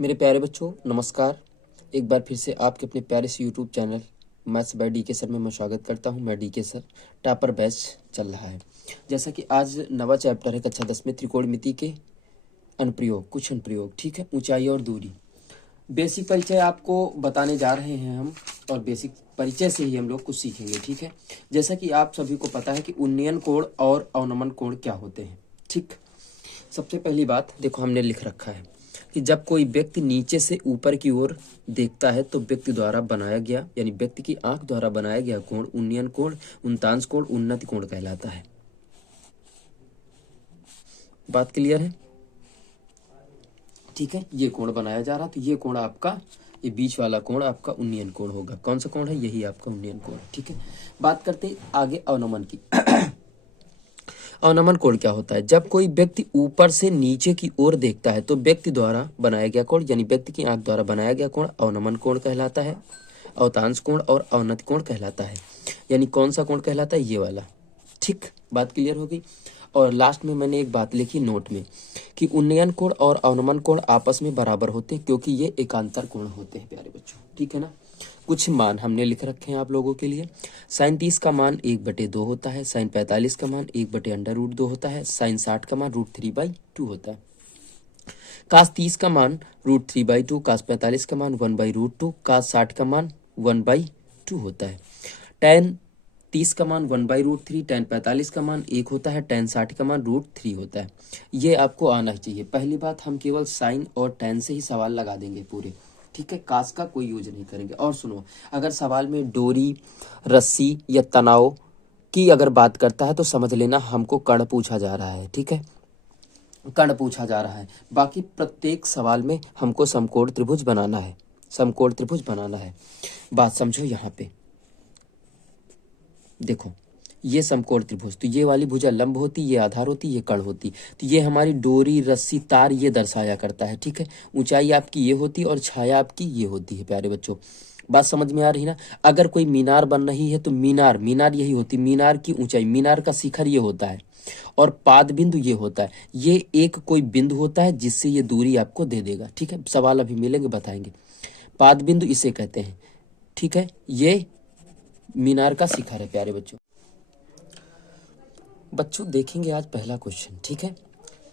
मेरे प्यारे बच्चों नमस्कार। एक बार फिर से आपके अपने प्यारे से YouTube channel maths by D के सर में मैं स्वागत करता हूं। मैं डी के सर टॉपर बैच चल रहा है। जैसा कि आज नवा चैप्टर है कक्षा 10 में त्रिकोणमिति के अनुप्रयोग, कुछ अनुप्रयोग, ठीक है। ऊंचाई और दूरी, बेसिक परिचय आपको बताने जा रहे हैं हम, और बेसिक परिचय से ही हम लोग कुछ सीखेंगे, ठीक है। जैसा कि आप सभी को पता है कि उन्नयन कोण और अवनमन कोण क्या होते हैं, ठीक। सबसे पहली बात देखो, हमने लिख रखा है कि जब कोई व्यक्ति नीचे से ऊपर की ओर देखता है तो व्यक्ति द्वारा बनाया गया, यानी व्यक्ति की आंख द्वारा बनाया गया कोण उन्नयन कोण, उन्तांश कोण, उन्नति कोण कहलाता है। बात क्लियर है? ठीक है, ये कोण बनाया जा रहा, तो ये कोण आपका, ये बीच वाला कोण आपका उन्नयन कोण होगा। कौन सा कोण है? यही आपका उन्नयन कोण, ठीक है। बात करते आगे अवनमन की। अवनमन कोण क्या होता है? जब कोई व्यक्ति ऊपर से नीचे की ओर देखता है तो व्यक्ति द्वारा बनाया गया कोण, यानी व्यक्ति की आंख द्वारा बनाया गया कोण अवनमन कोण कहलाता है। अवतांश कोण और अवनति कोण कहलाता है। यानी कौन सा कोण कहलाता है? ये वाला, ठीक। बात क्लियर हो गई। और लास्ट में मैंने एक बात लिखी नोट में कि उन्नयन कोण और अवनमन कोण आपस में बराबर होते हैं क्योंकि ये एकांतर कोण होते हैं प्यारे बच्चों, ठीक है ना। कुछ मान हमने लिख रखे हैं आप लोगों के लिए। साइन 30 का मान 1/2 होता है। साइन 45 का मान 1/√2 होता है। साइन 60 का मान √3/2 होता है। कास 30 का मान √3/2, कास 45 का मान 1/√2, कास 60 का मान 1/2 होता है। टेन 30 का मान 1/√3, टेन 45 का मान 1 होता है, टेन 60 का मान √3 होता है। ये आपको आना चाहिए। पहली बात, हम केवल साइन और टेन से ही सवाल लगा देंगे पूरे, ठीक है। कास का कोई यूज नहीं करेंगे। और सुनो, अगर सवाल में डोरी, रस्सी या तनाव की अगर बात करता है तो समझ लेना हमको कर्ण पूछा जा रहा है, ठीक है। कर्ण पूछा जा रहा है। बाकी प्रत्येक सवाल में हमको समकोण त्रिभुज बनाना है, समकोण त्रिभुज बनाना है। बात समझो यहाँ पे देखो, ये समकोण त्रिभुज, तो ये वाली भुजा लंब होती, ये आधार होती, ये कर्ण होती, तो ये हमारी डोरी, रस्सी, तार ये दर्शाया करता है, ठीक है। ऊंचाई आपकी ये होती और छाया आपकी ये होती है प्यारे बच्चों। बात समझ में आ रही ना? अगर कोई मीनार बन रही है तो मीनार, मीनार यही होती, मीनार की ऊंचाई, मीनार का शिखर ये होता है और पाद बिंदु ये होता है। ये एक कोई बिंदु होता है जिससे ये दूरी आपको दे देगा, ठीक है। सवाल अभी मिलेंगे बताएंगे। पाद बिंदु इसे कहते हैं, ठीक है। ये मीनार का शिखर है प्यारे बच्चों। बच्चों देखेंगे आज पहला क्वेश्चन, ठीक है।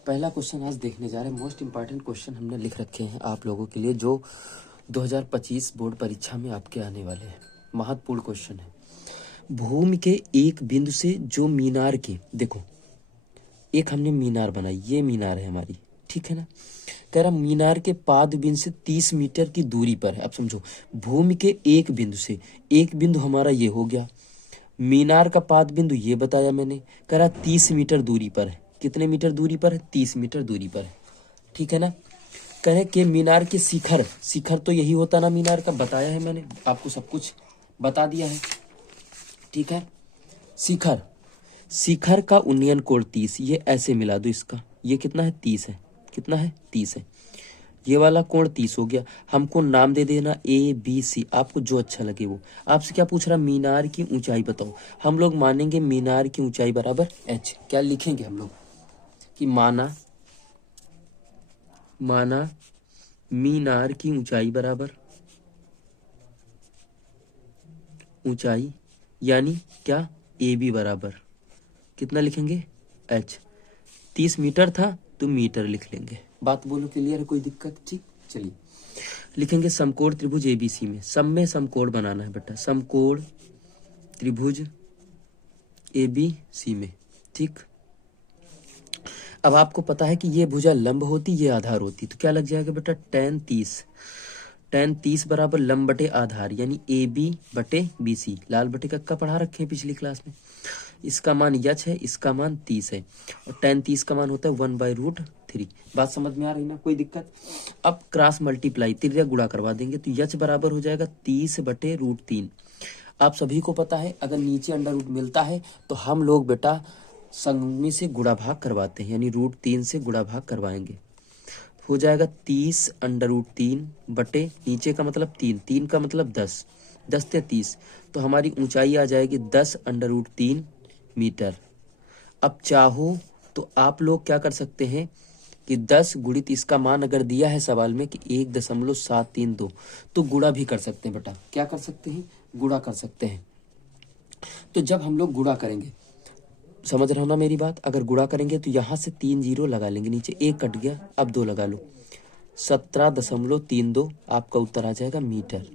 पहला क्वेश्चन आज देखने जा रहे हैं। मोस्ट इंपॉर्टेंट क्वेश्चन हमने लिख रखे हैं आप लोगों के लिए, जो 2025 बोर्ड परीक्षा में आपके आने वाले हैं। महत्वपूर्ण क्वेश्चन है। भूमि के एक बिंदु से जो मीनार के, देखो एक हमने मीनार बनाई, ये मीनार है हमारी, ठीक है ना। कह रहा मीनार के पाद बिंदु से 30 मीटर की दूरी पर है। अब समझो, भूमि के एक बिंदु से, एक बिंदु हमारा ये हो गया, मीनार का पाद बिंदु ये बताया मैंने, कह रहा 30 मीटर दूरी पर है। कितने मीटर दूरी पर है? 30 मीटर दूरी पर है, ठीक है ना। कह रहे कि मीनार के शिखर, शिखर तो यही होता ना मीनार का, बताया है मैंने आपको, सब कुछ बता दिया है, ठीक है। शिखर, शिखर का उन्नयन कोण 30, ये ऐसे मिला दो इसका, ये कितना है? 30 है। कितना है? 30 है। ये वाला कोण 30 हो गया। हमको नाम दे देना ABC, आपको जो अच्छा लगे वो। आपसे क्या पूछ रहा? मीनार की ऊंचाई बताओ। हम लोग मानेंगे मीनार की ऊंचाई बराबर h। क्या लिखेंगे हम लोग? कि माना, माना मीनार की ऊंचाई बराबर ऊंचाई, यानी क्या? AB बराबर कितना लिखेंगे? h। 30 मीटर था तो मीटर लिख लेंगे। बात बोलो क्लियर है? कोई दिक्कत? ठीक, चलिए लिखेंगे समकोण त्रिभुज ABC में, सब में समकोण बनाना है बेटा, समकोण त्रिभुज ABC में, ठीक। अब आपको पता है कि ये भुजा लंब होती, ये आधार होती, तो क्या लग जाएगा बेटा? tan 30, tan 30 बराबर लंब बटे आधार, यानी AB बटे BC। लाल बटे कक्का पढ़ा रखे हैं पिछली क्लास में। इसका मान यच है, इसका मान 30 है, और tan 30 का मान होता है 1/√3। बात समझ में आ रही ना? कोई दिक्कत? अब क्रॉस मल्टीप्लाई, तिर्यक गुणा करवा देंगे, तो यच बराबर हो जाएगा 30/√3। आप सभी को पता है अगर नीचे अंडर रूट मिलता है तो हम लोग बेटा संगनी से गुणा भाग करवाते हैं, यानी √3 से गुणा भाग करवाएंगे। हो जाएगा 30/√3 बटे नीचे का मतलब 3, 3 का मतलब 10, 10 से 30, तो हमारी ऊंचाई आ जाएगी 10/√3 मीटर। अब चाहो तो आप लोग क्या कर सकते हैं कि 10 गुणित इसका मान अगर दिया है सवाल में कि 1.732, तो गुणा भी कर सकते हैं बेटा। क्या कर सकते हैं? गुणा कर सकते हैं। तो जब हम लोग गुणा करेंगे, समझ रहे हो ना मेरी बात, अगर गुणा करेंगे तो यहाँ से 3 जीरो लगा लेंगे, नीचे 1 कट गया, अब 2 लगा लो, 17.32 आपका उत्तर आ जाएगा मीटर।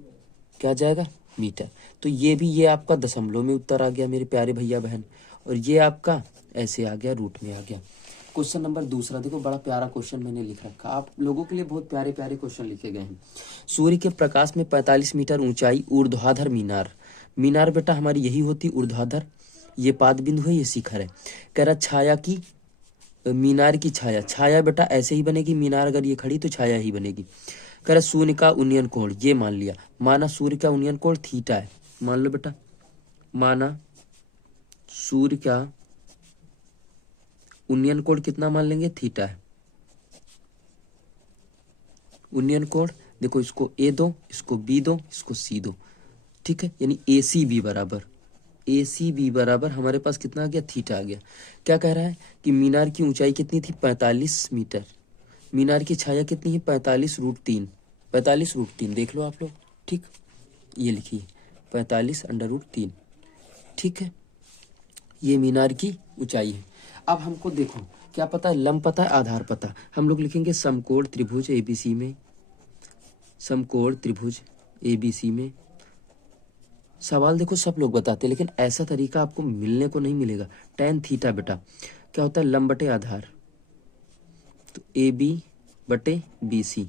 क्या आ जाएगा? मीटर। तो ये आपका दशमलव में उत्तर आ गया मेरे प्यारे भैया बहन, और ये आपका ऐसे आ गया, रूट में आ गया। क्वेश्चन नंबर दूसरा देखो, बड़ा प्यारा क्वेश्चन मैंने लिख रखा, आप लोगों के लिए बहुत प्यारे प्यारे क्वेश्चन लिखे गए हैं। सूर्य के प्रकाश में 45 मीटर ऊंचाई ऊर्ध्वाधर मीनार, मीनार बेटा हमारी यही होती ऊर्ध्वाधर, ये पाद बिंदु है, ये शिखर है। कह रहा छाया की, मीनार की छाया, छाया बेटा ऐसे ही बनेगी, मीनार अगर ये खड़ी तो छाया ही बनेगी। कह रहा सूर्य का उन्नयन कोण, ये मान लिया, माना सूर्य का उन्नयन कोण थीटा है, मान लो बेटा, माना सूर्य का उन्नयन कोण कितना मान लेंगे? थीटा है। उन्नयन कोण देखो, इसको ए दो, इसको बी दो, इसको सी दो, ठीक है, यानी ए सी बी बराबर, ए सी बी बराबर हमारे पास कितना आ गया? थीटा आ गया। क्या कह रहा है कि मीनार की ऊंचाई कितनी थी? 45 मीटर। मीनार की छाया कितनी है? 45√3, 45√3 देख लो आप लोग, ठीक, ये लिखिए 45√3, ठीक है, ये मीनार की ऊंचाई है। अब हमको देखो क्या पता है? लंब पता है, आधार पता। हम लोग लिखेंगे समकोण त्रिभुज एबीसी में, समकोण त्रिभुज एबीसी में। सवाल देखो सब लोग बताते हैं, लेकिन ऐसा तरीका आपको मिलने को नहीं मिलेगा। tan थीटा बेटा क्या होता है? लंब बटे आधार, तो ए बी बटे बी सी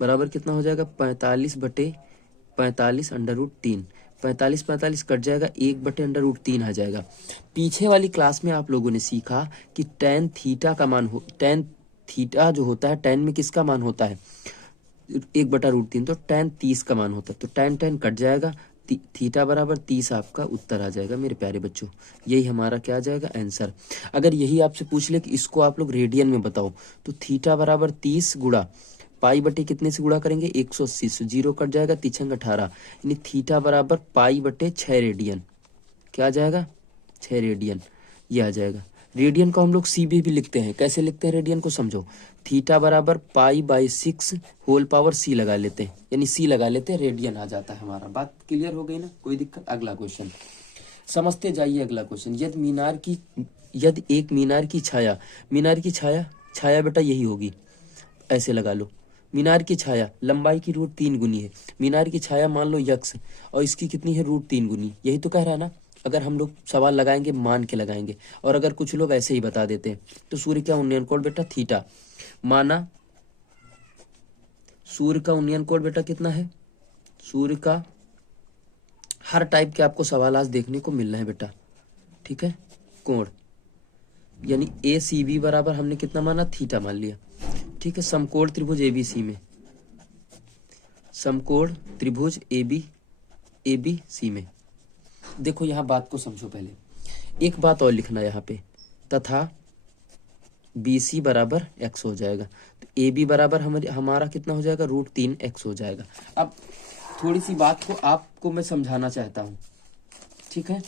बराबर कितना हो जाएगा? 45/45√3, 45 कट जाएगा, 1/√3 आ जाएगा। पीछे वाली क्लास में आप लोगों ने सीखा कि tan थीटा का मान हो, tan थीटा जो होता है, tan में किसका मान होता है? 1/√3, तो tan 30 का मान होता है, तो tan कट जाएगा, थीटा बराबर 30 आपका उत्तर आ जाएगा मेरे प्यारे बच्चों। यही हमारा क्या आ जाएगा? आंसर। अगर यही आपसे पूछ ले कि इसको आप लोग रेडियन में बताओ, तो थीटा बराबर 30 गुणा पाई बटे कितने से गुणा करेंगे? 180 से, जीरो कट जाएगा, तिछंग 18, यानी थीटा बराबर पाई बटे 6 रेडियन। क्या आ जाएगा? 6 रेडियन, ये आ जाएगा। रेडियन को हम लोग सी भी लिखते हैं, कैसे लिखते हैं रेडियन को समझो, थीटा बराबर पाई/6 होल पावर सी लगा लेते हैं, यानी सी लगा लेते हैं, रेडियन आ जाता है हमारा। बात क्लियर हो गई ना? कोई दिक्कत? अगला क्वेश्चन समझते जाइए। अगला क्वेश्चन, यदि एक मीनार की छाया, मीनार की छाया, छाया बेटा यही होगी, ऐसे लगा लो, मीनार की छाया लंबाई की √3 गुनी है। मीनार की छाया मान लो यक्स, और इसकी कितनी है? √3 गुनी। यही तो कह रहा है ना? अगर हम लोग सवाल लगाएंगे मान के लगाएंगे, और अगर कुछ लोग ऐसे ही बता देते हैं, तो सूर्य का उन्नयन कोण बेटा थीटा, माना सूर्य का उन्नयन कोण बेटा कितना है? सूर्य का हर टाइप के आपको सवाल आज देखने को मिल रहे हैं बेटा, ठीक है, कोण, यानी ए सी बी बराबर हमने कितना माना? थीटा मान लिया, ठीक है। समकोण त्रिभुज एबीसी में, समकोण त्रिभुज एबीसी में देखो, यहाँ बात को समझो। पहले एक बात और लिखना यहाँ पे, तथा BC बराबर x हो जाएगा, तो AB बराबर हमारा कितना हो जाएगा? √3x हो जाएगा। अब थोड़ी सी बात को आपको मैं समझाना चाहता हूँ, ठीक है,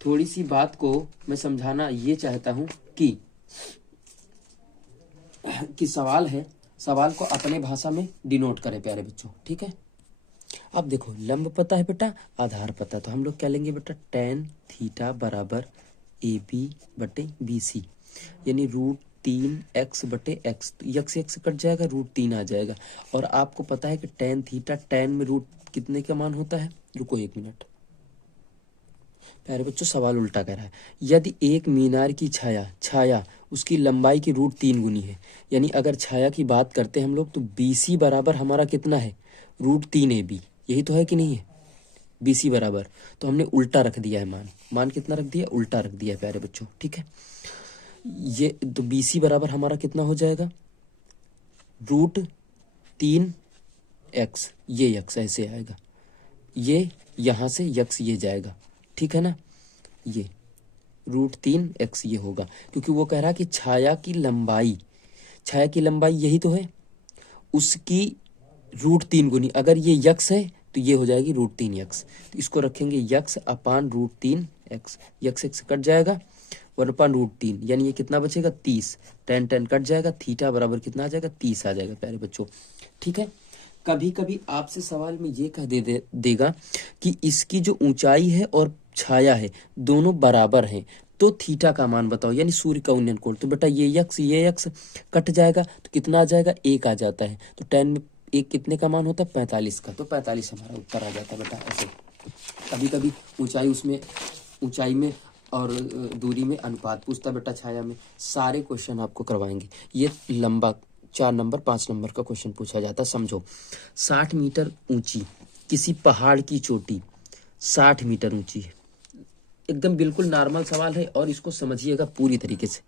थोड़ी सी बात को मैं समझाना ये चाहता हूँ कि सवाल है, सवाल को अपने भाषा में डिनोट करें प्यारे बच्चों, ठीक है। अब देखो लंब पता है बेटा, आधार पता है, तो हम लोग क्या लेंगे बेटा? tan थीटा बराबर AB बटे BC, यानी √3x बटे x, तो x कट जाएगा, √3 आ जाएगा। और आपको पता है कि tan थीटा, tan में रूट कितने का मान होता है? रुको 1 मिनट प्यारे बच्चों, सवाल उल्टा कर रहा है। यदि एक मीनार की छाया उसकी लंबाई की √3 गुनी है, यानी अगर छाया की बात करते हैं हम लोग, तो BC बराबर हमारा कितना है? √3AB, यही तो है कि नहीं है? BC बराबर, तो हमने उल्टा रख दिया है, मान कितना रख दिया? उल्टा रख दिया है प्यारे बच्चों, ठीक है। ये तो BC बराबर हमारा कितना हो जाएगा? √3x, ये x ऐसे आएगा, ये यहाँ से x ये जाएगा, ठीक है ना, ये √3x ये होगा, क्योंकि वो कह रहा है कि छाया की लंबाई यही तो है, उसकी √3 गुनी, अगर ये यक्स है तो ये हो जाएगी √3x, तो इसको रखेंगे यक्स अपान √3x, यक्स कट जाएगा, 1/√3, यानी ये कितना बचेगा 30। टेन टेन कट जाएगा, थीटा बराबर कितना आ जाएगा 30 आ जाएगा प्यारे बच्चों। ठीक है, कभी कभी आपसे सवाल में ये कह देगा कि इसकी जो ऊंचाई है और छाया है दोनों बराबर हैं, तो थीटा का मान बताओ, यानी सूर्य का उन्नयन कोण। तो बेटा ये यक्स कट जाएगा तो कितना आ जाएगा 1 आ जाता है। तो 10 में 1 कितने का मान होता है 45 का, तो 45 हमारा उत्तर आ जाता है बेटा। ऐसे कभी कभी ऊंचाई में और दूरी में अनुपात पूछता है बेटा, छाया में। सारे क्वेश्चन आपको करवाएंगे। ये लंबा 4 नंबर 5 नंबर का क्वेश्चन पूछा जाता है। समझो, 60 मीटर ऊंची किसी पहाड़ की चोटी 60 मीटर ऊंची है। एकदम बिल्कुल नॉर्मल सवाल है और इसको समझिएगा पूरी तरीके से।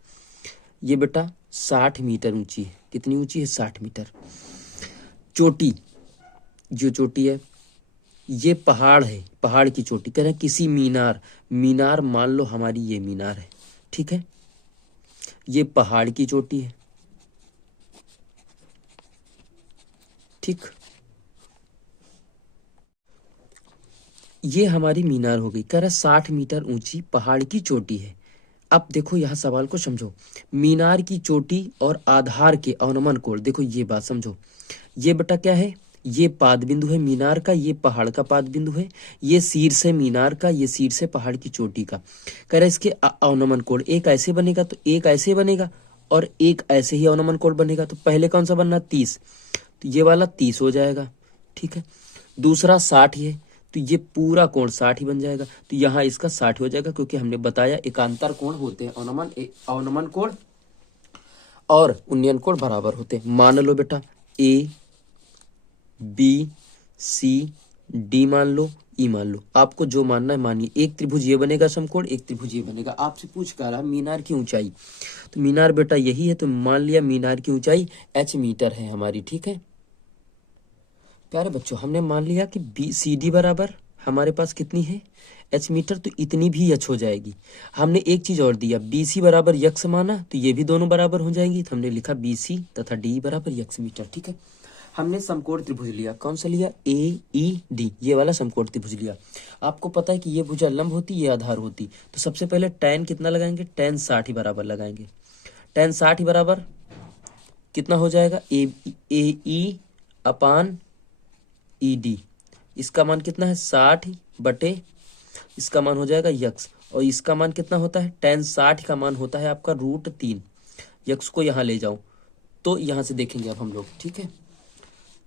ये बेटा 60 मीटर ऊंची है। कितनी ऊंची है 60 मीटर। चोटी, जो चोटी है ये पहाड़ है, पहाड़ की चोटी। कह रहे हैं किसी मीनार मान लो हमारी ये मीनार है, ठीक है। ये पहाड़ की चोटी है, ठीक। ये हमारी मीनार हो गई। कह रहा 60 मीटर ऊंची पहाड़ की चोटी है। अब देखो यहाँ सवाल को समझो, मीनार की चोटी और आधार के अवनमन कोण। देखो ये बात समझो, ये बेटा क्या है, ये पाद बिंदु है मीनार का, ये पहाड़ का पाद बिंदु है। ये शीर्ष है मीनार का, ये शीर्ष है पहाड़ की चोटी का। कह रहे इसके अवनमन कोण एक ऐसे बनेगा तो एक ऐसे बनेगा और एक ऐसे ही अवनमन कोण बनेगा। तो पहले कौन सा बनना 30, तो ये वाला 30 हो जाएगा, ठीक है। दूसरा 60 है तो ये पूरा कोण 60 ही बन जाएगा। तो यहाँ इसका 60 हो जाएगा, क्योंकि हमने बताया एकांतर कोण होते हैं अवनमन कोण और उन्नयन कोण बराबर होते हैं। मान लो बेटा ए बी सी डी मान लो, ई मान लो, आपको जो मानना है मानिए। एक त्रिभुज ये बनेगा समकोण, एक त्रिभुज ये बनेगा। आपसे पूछ कर रहा मीनार की ऊंचाई, तो मीनार बेटा यही है, तो मान लिया मीनार की ऊंचाई h मीटर है हमारी, ठीक है प्यारे बच्चों। हमने मान लिया कि बी सी डी बराबर हमारे पास कितनी है h मीटर, तो इतनी भी h हो जाएगी। हमने एक चीज और दिया, बी सी बराबर यक्स माना, तो ये भी दोनों बराबर हो जाएंगी। तो हमने लिखा बी सी तथा डी बराबर यक्स मीटर, ठीक है। हमने समकोण त्रिभुज लिया, कौन सा लिया ए ई डी, ये वाला समकोण त्रिभुज लिया। आपको पता है कि ये भुजा लंब होती, ये आधार होती। तो सबसे पहले tan कितना लगाएंगे, tan 60 ही बराबर लगाएंगे। tan 60 ही बराबर कितना हो जाएगा ए ई अपान ई डी। इसका मान कितना है 60 बटे, इसका मान हो जाएगा यक्स, और इसका मान कितना होता है tan 60 का मान होता है आपका √3। यक्स को यहाँ ले जाओ तो यहाँ से देखेंगे अब हम लोग, ठीक है।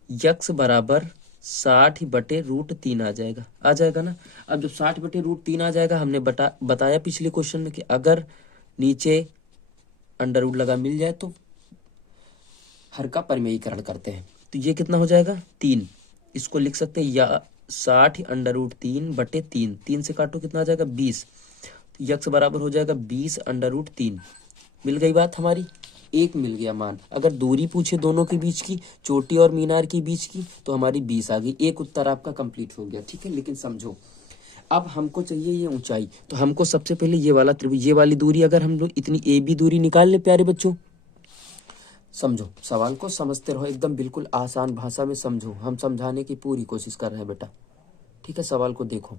यक्स बराबर 60 बटे √3 आ जाएगा ना। अब जब 60 बटे √3 आ जाएगा, हमने बताया पिछले क्वेश्चन में कि अगर नीचे अंडर रूट लगा मिल जाए तो हर का परिमेयीकरण करते हैं। तो ये कितना हो जाएगा 3, इसको लिख सकते हैं या 60 √3 बटे 3, 3 से काटो कितना आ जाएगा 20। तो यक्स बराबर हो जाएगा 20 √3। मिल गई बात हमारी, एक मिल गया मान। अगर दूरी पूछे दोनों के बीच की, चोटी और मीनार के बीच की, तो हमारी 20 आ गई। एक उत्तर आपका कंप्लीट हो गया, ठीक है। लेकिन समझो, अब हमको चाहिए ये ऊंचाई, तो हमको सबसे पहले ये वाला त्रिभुज, ये वाली दूरी अगर हम लोग इतनी ए बी दूरी निकाल ले प्यारे बच्चों। समझो, सवाल को समझते रहो, एकदम बिल्कुल आसान भाषा में समझो। हम समझाने की पूरी कोशिश कर रहे हैं बेटा, ठीक है। सवाल को देखो,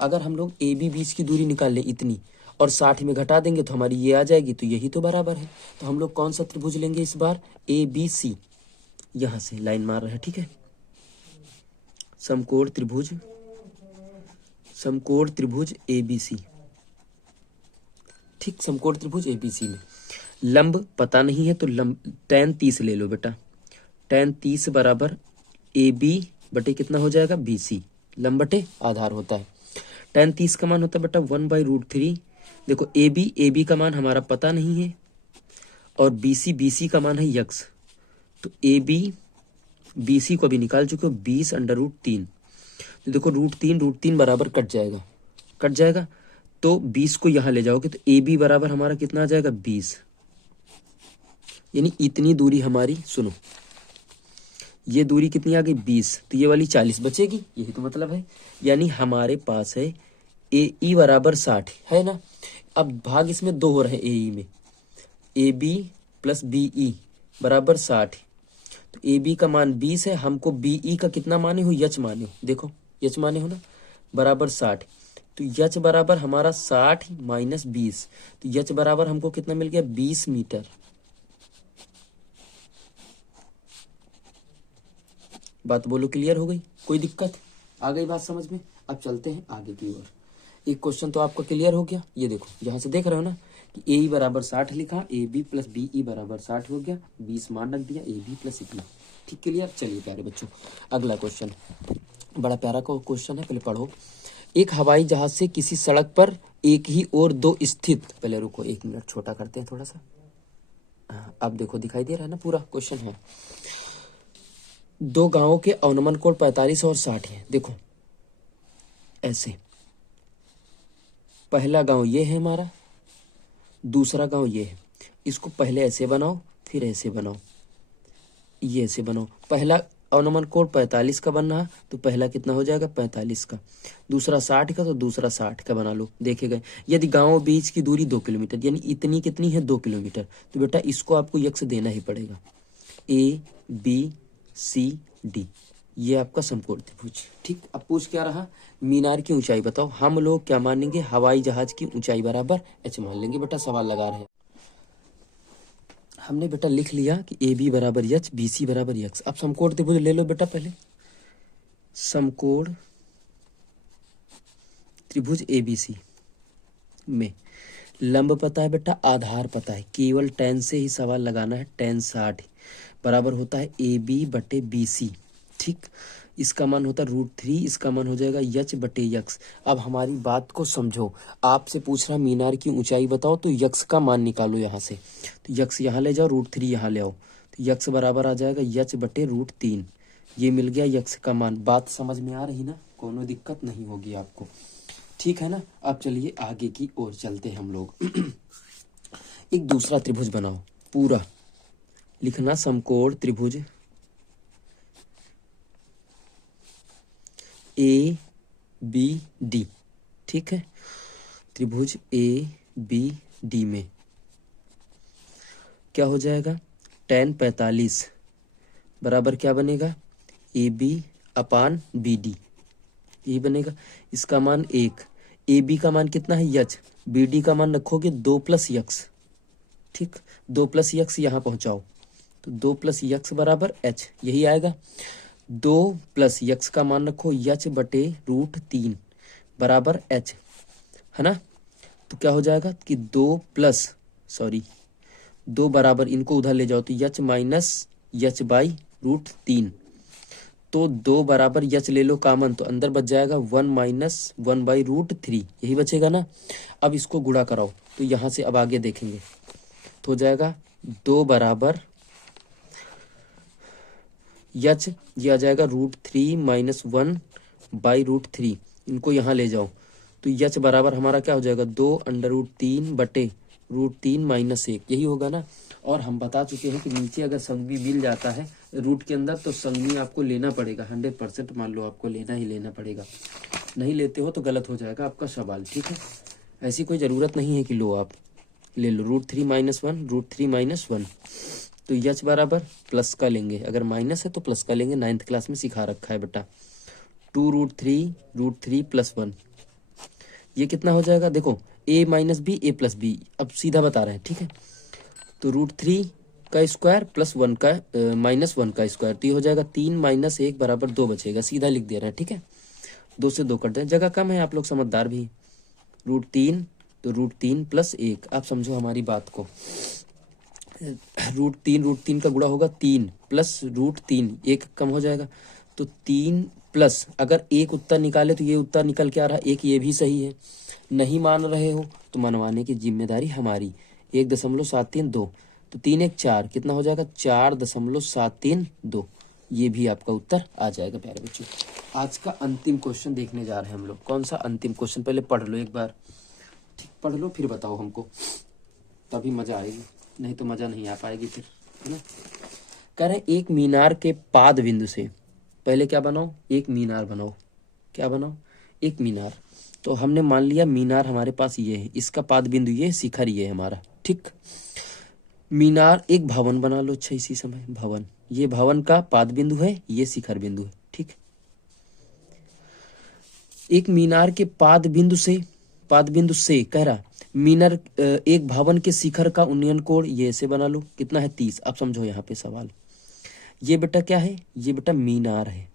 अगर हम लोग ए बी बीच की दूरी निकाल ले इतनी और 60 में घटा देंगे तो हमारी ये आ जाएगी, तो यही तो बराबर है। तो हम लोग कौन सा त्रिभुज लेंगे इस बार, ए बी सी। यहां से लाइन मार रहे हैं, ठीक है। समकोण त्रिभुज ए बी सी, ठीक। समकोण त्रिभुज ए बी सी में लंब पता नहीं है, तो लंब tan 30 ले लो बेटा। tan 30 बराबर ए बी बटे कितना हो जाएगा बी सी, लंब बटे आधार होता है। tan 30 का मान होता है बेटा 1/√3। देखो ए बी का मान हमारा पता नहीं है और बी सी का मान है यक्स। तो ए बी सी को अभी निकाल चुके हो 20 √3। तो देखो √3 बराबर कट जाएगा। तो 20 को यहाँ ले जाओगे तो ए बी बराबर हमारा कितना आ जाएगा 20, यानी इतनी दूरी हमारी, सुनो ये दूरी कितनी आ गई 20, तो ये वाली 40 बचेगी, यही तो मतलब है। यानी हमारे पास है ए ई बराबर 60 है ना। अब भाग इसमें 2 हो रहे हैं ए ई में, A B plus B E बराबर 60। तो ए बी का मान 20 है, हमको बी ई का कितना माने हो, यच माने हो। देखो यच माने हो ना, बराबर 60। तो यच बराबर हमारा 60 माइनस 20, तो यच बराबर हमको कितना मिल गया 20 मीटर। बात बोलो क्लियर हो गई, कोई दिक्कत आ गई बात समझ में? अब चलते हैं आगे की ओर। एक क्वेश्चन तो आपका क्लियर हो गया, ये देखो यहाँ से देख रहे हो ना कि ए ई बराबर 60 लिखा, A B plus B E बराबर 60 हो गया, 20 मान रख दिया, ए बी प्लस इतना। ठीक क्लियर? चलिए प्यारे बच्चों अगला क्वेश्चन, बड़ा प्यारा क्वेश्चन है, पहले पढ़ो। एक हवाई जहाज से किसी सड़क पर एक ही और दो स्थित, पहले रुको 1 मिनट छोटा करते हैं थोड़ा सा। अब देखो दिखाई दे रहा है ना, पूरा क्वेश्चन है। दो गांवों के अवनमन कोण 45 और 60 है। देखो ऐसे, पहला गांव ये है हमारा, दूसरा गांव ये है। इसको पहले ऐसे बनाओ, फिर ऐसे बनाओ, ये ऐसे बनाओ। पहला अवनमन कोण 45 का बन रहा, तो पहला कितना हो जाएगा 45 का, दूसरा 60 का, तो दूसरा 60 का बना लो। देखे गए, यदि गांवों बीच की दूरी 2 किलोमीटर, यानी इतनी कितनी है 2 किलोमीटर, तो बेटा इसको आपको यक्ष देना ही पड़ेगा। ए बी सी डी, ये आपका समकोण त्रिभुज। ठीक, अब पूछ क्या रहा, मीनार की ऊंचाई बताओ। हम लोग क्या मानेंगे, हवाई जहाज की ऊंचाई बराबर एच मान लेंगे। बेटा सवाल लगा रहे हैं, हमने बेटा लिख लिया कि ए बी बराबर एच, बी सी बराबर एक्स। अब समकोण त्रिभुज ले लो बेटा, पहले समकोण त्रिभुज ए बी सी में लंब पता है बेटा, आधार पता है, केवल tan से ही सवाल लगाना है। tan 60 बराबर होता है ए बी बटे बी सी। ठीक, इसका मान होता है √3, इसका मान हो जाएगा यच बटे यक्स। अब हमारी बात को समझो, आपसे पूछ रहा मीनार की ऊंचाई बताओ, तो यक्स का मान निकालो यहाँ से। तो यक्स यहाँ ले जाओ, √3 यहाँ ले आओ, तो यक्स बराबर आ जाएगा यच बटे √3। ये मिल गया यक्स का मान। बात समझ में आ रही ना, कोनो दिक्कत नहीं होगी आपको, ठीक है ना? अब चलिए आगे की ओर चलते हैं हम लोग। एक दूसरा त्रिभुज बनाओ, पूरा लिखना समकोण त्रिभुज ए बी डी। ठीक है, त्रिभुज ए बी डी में क्या हो जाएगा, tan 45 बराबर क्या बनेगा, A B upon B D, यही बनेगा। इसका मान 1, ए बी का मान कितना है यच, बी डी का मान रखोगे 2 + यक्स। ठीक, 2 + यक्स यहाँ पहुंचाओ, तो 2 + यक्स बराबर एच, यही आएगा। 2 + यक्स का मान रखो यच बटे √3 बराबर एच, है ना? तो क्या हो जाएगा कि 2 बराबर, इनको उधर ले जाओ, तो यच माइनस यच बाई √3, तो 2 बराबर यच ले लो कामन, तो अंदर बच जाएगा 1 - 1 बाई √3, यही बचेगा ना। अब इसको गुणा कराओ, तो यहाँ से अब आगे देखेंगे, तो हो जाएगा 2 बराबर यच, ये आ जाएगा √3 - 1 बाई √3, इनको यहाँ ले जाओ, तो यच बराबर हमारा क्या हो जाएगा 2√3 बटे √3 - 1, यही होगा ना। और हम बता चुके हैं कि नीचे अगर संगवी मिल जाता है रूट के अंदर, तो संगवी आपको लेना पड़ेगा 100%, मान लो आपको लेना ही लेना पड़ेगा। नहीं लेते हो तो गलत हो जाएगा आपका सवाल। ठीक है, ऐसी कोई ज़रूरत नहीं है कि लो, आप ले लो √3 - 1, √3 - 1, तो यच बराबर प्लस का लेंगे, अगर माइनस है तो प्लस का लेंगे, 9th क्लास में सिखा रखा है बेटा। 2√3 + 1, ये कितना हो जाएगा, देखो a - b a + b, अब सीधा बता रहे हैं। ठीक है, तो √3 का स्क्वायर प्लस 1 का -1 का स्क्वायर, तो ये हो जाएगा 3 - 1 बराबर 2 बचेगा, सीधा लिख दे रहे हैं। ठीक है, 2 से 2 कट जाए, जगह कम है, आप लोग समझदार भी। √3, तो √3 + 1, आप समझो हमारी बात को। √3 का गुणा होगा 3 प्लस √3, 1 कम हो जाएगा, तो 3 प्लस, अगर एक उत्तर निकाले तो ये उत्तर निकल के आ रहा है, एक ये भी सही है। नहीं मान रहे हो तो मनवाने की जिम्मेदारी हमारी। 1.732, तो 3 1 4, कितना हो जाएगा 4.732, ये भी आपका उत्तर आ जाएगा प्यारे बच्चों। आज का अंतिम क्वेश्चन देखने जा रहे हैं हम लोग। कौन सा अंतिम क्वेश्चन, पहले पढ़ लो एक बार, ठीक पढ़ लो फिर बताओ हमको, तभी मजा आएगी, नहीं तो मजा नहीं आ पाएगी फिर, है ना? कह रहे हैं एक मीनार के पाद बिंदु से, पहले क्या बनाओ, एक मीनार बनाओ। क्या बनाओ, एक मीनार। तो हमने मान लिया मीनार हमारे पास ये है, इसका पाद बिंदु ये, शिखर ये है हमारा। ठीक, मीनार एक भवन बना लो। अच्छा, इसी समय भवन, ये भवन का पाद बिंदु है, ये शिखर बिंदु है। ठीक, एक मीनार के पाद बिंदु से कह रहा मीनार एक भवन के शिखर का उन्नयन कोण, ये ऐसे बना लो, कितना है 30। अब समझो यहाँ पे सवाल, ये बेटा क्या है, ये बेटा मीनार है,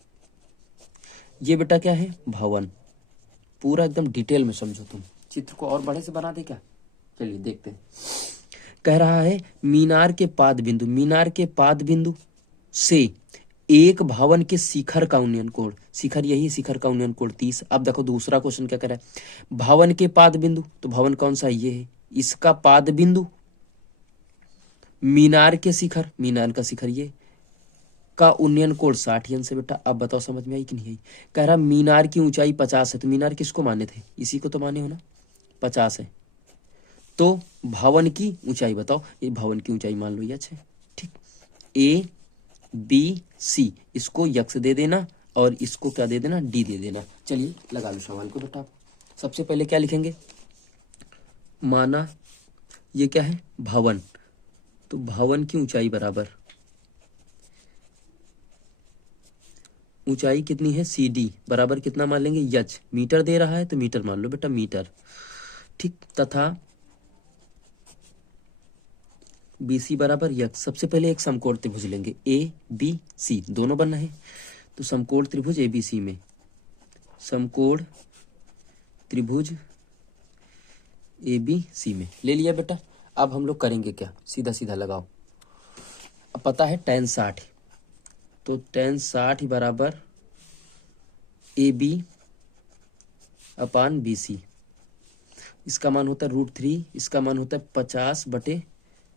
ये बेटा क्या है भवन। पूरा एकदम डिटेल में समझो तुम। चित्र को और बड़े से बना दे क्या, चलिए देखते हैं। कह रहा है मीनार के पाद बिंदु से एक भवन के शिखर का उन्नयन कोण, शिखर यही शिखर का उन्नयन कोण 30। अब देखो दूसरा क्वेश्चन क्या कर रहा है, भवन के पाद बिंदु, तो भवन कौन सा है, ये है, इसका पाद बिंदु मीनार के शिखर, मीनार का शिखर ये का उन्नयन कोण 60 अंश से। बेटा अब बताओ समझ में आई कि नहीं आई। कह रहा मीनार की ऊंचाई 50 है, तो मीनार किसको माने थे, इसी को तो माने हो ना, 50 है। तो भवन की ऊंचाई बताओ, ये भवन की ऊंचाई मान लो ये है, ठीक। ए बी सी, इसको यक्स दे देना और इसको क्या दे देना, डी दे देना। चलिए लगा लो सवाल को बेटा। सबसे पहले क्या लिखेंगे, माना ये क्या है भवन, तो भवन की ऊंचाई बराबर ऊंचाई कितनी है सी डी बराबर कितना मान लेंगे यच, मीटर दे रहा है तो मीटर मान लो बेटा, मीटर, ठीक। तथा BC बराबर यक्स। सबसे पहले एक समकोण त्रिभुज लेंगे, ABC दोनों बनना है, तो समकोण त्रिभुज ABC में, समकोण त्रिभुज ABC में ले लिया बेटा। अब हम लोग करेंगे क्या, सीधा सीधा लगाओ। अब पता है tan 60, तो tan 60 बराबर AB अपान BC, इसका मान होता है √3, इसका मान होता है 50 बटे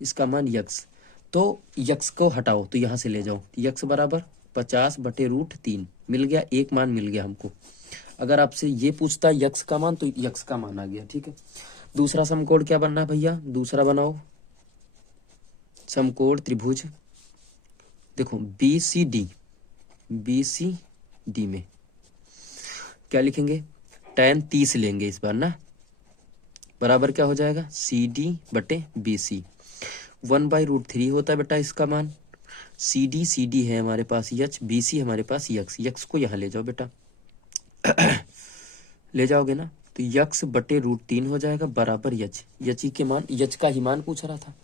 इसका मान यक्स। तो यक्स को हटाओ तो यहां से ले जाओ, यक्स बराबर 50 बटे √3 मिल गया, एक मान मिल गया हमको। अगर आपसे ये पूछता यक्स का मान तो यक्स का मान आ गया, ठीक है। दूसरा समकोण क्या बनना है भैया, दूसरा बनाओ समकोण त्रिभुज, देखो BCD में क्या लिखेंगे, tan 30 लेंगे इस बार ना, बराबर क्या हो जाएगा CD बटे BC, 1/√3 होता है बेटा इसका मान। CD है हमारे पास यच, BC हमारे पास यक्स, यक्स को यहाँ ले जाओ बेटा ले जाओगे ना, तो यक्स बटे √3 हो जाएगा बराबर यच, यची के मान, यच का ही मान पूछ रहा था,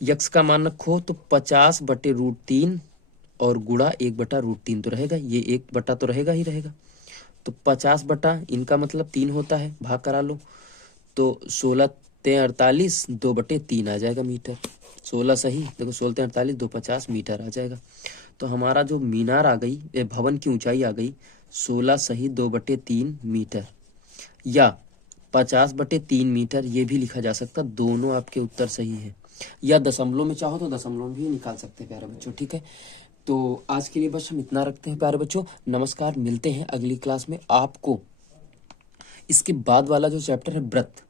यक्स का मान रखो तो 50 बटे √3 और गुणा 1/√3 तो रहेगा, ये 1 तो रहेगा ही रहेगा, तो 50 बटा इनका मतलब 3 होता है, भाग करा लो, तो 16 ते 48 2/3 आ जाएगा मीटर, 16 सही, देखो 16 ते 48 250 मीटर आ जाएगा। तो हमारा जो मीनार आ गई, भवन की ऊंचाई आ गई 16 सही 2/3 मीटर, या 50/3 मीटर, ये भी लिखा जा सकता, दोनों आपके उत्तर सही है। या दशमलव में चाहो तो दशमलव में भी निकाल सकते हैं प्यारे बच्चों, ठीक है। तो आज के लिए बस हम इतना रखते हैं प्यारे बच्चों, नमस्कार, मिलते हैं अगली क्लास में। आपको इसके बाद वाला जो चैप्टर है व्रत,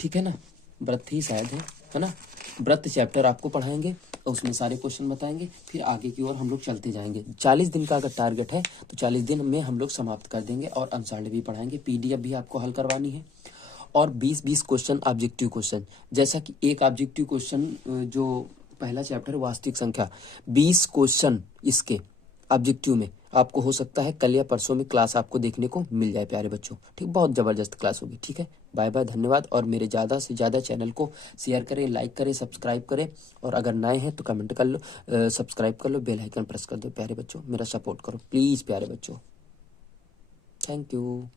ठीक है ना, व्रत ही शायद है ना, व्रत चैप्टर आपको पढ़ाएंगे और उसमें सारे क्वेश्चन बताएंगे, फिर आगे की ओर हम लोग चलते जाएंगे। 40 दिन का अगर टारगेट है तो 40 दिन में हम लोग समाप्त कर देंगे, और अनुसार भी पढ़ाएंगे, PDF भी आपको हल करवानी है, और 20-20 क्वेश्चन ऑब्जेक्टिव क्वेश्चन, जैसा कि एक ऑब्जेक्टिव क्वेश्चन जो पहला चैप्टर है वास्तविक संख्या, 20 क्वेश्चन इसके ऑब्जेक्टिव में आपको हो सकता है कल या परसों में क्लास आपको देखने को मिल जाए प्यारे बच्चों, ठीक। बहुत ज़बरदस्त क्लास होगी, ठीक है। बाय बाय, धन्यवाद। और मेरे ज़्यादा से ज़्यादा चैनल को शेयर करें, लाइक करें, सब्सक्राइब करें, और अगर नए हैं तो कमेंट कर लो, सब्सक्राइब कर लो, बेल आइकन प्रेस कर दो प्यारे बच्चों, मेरा सपोर्ट करो प्लीज़ प्यारे बच्चों, थैंक यू।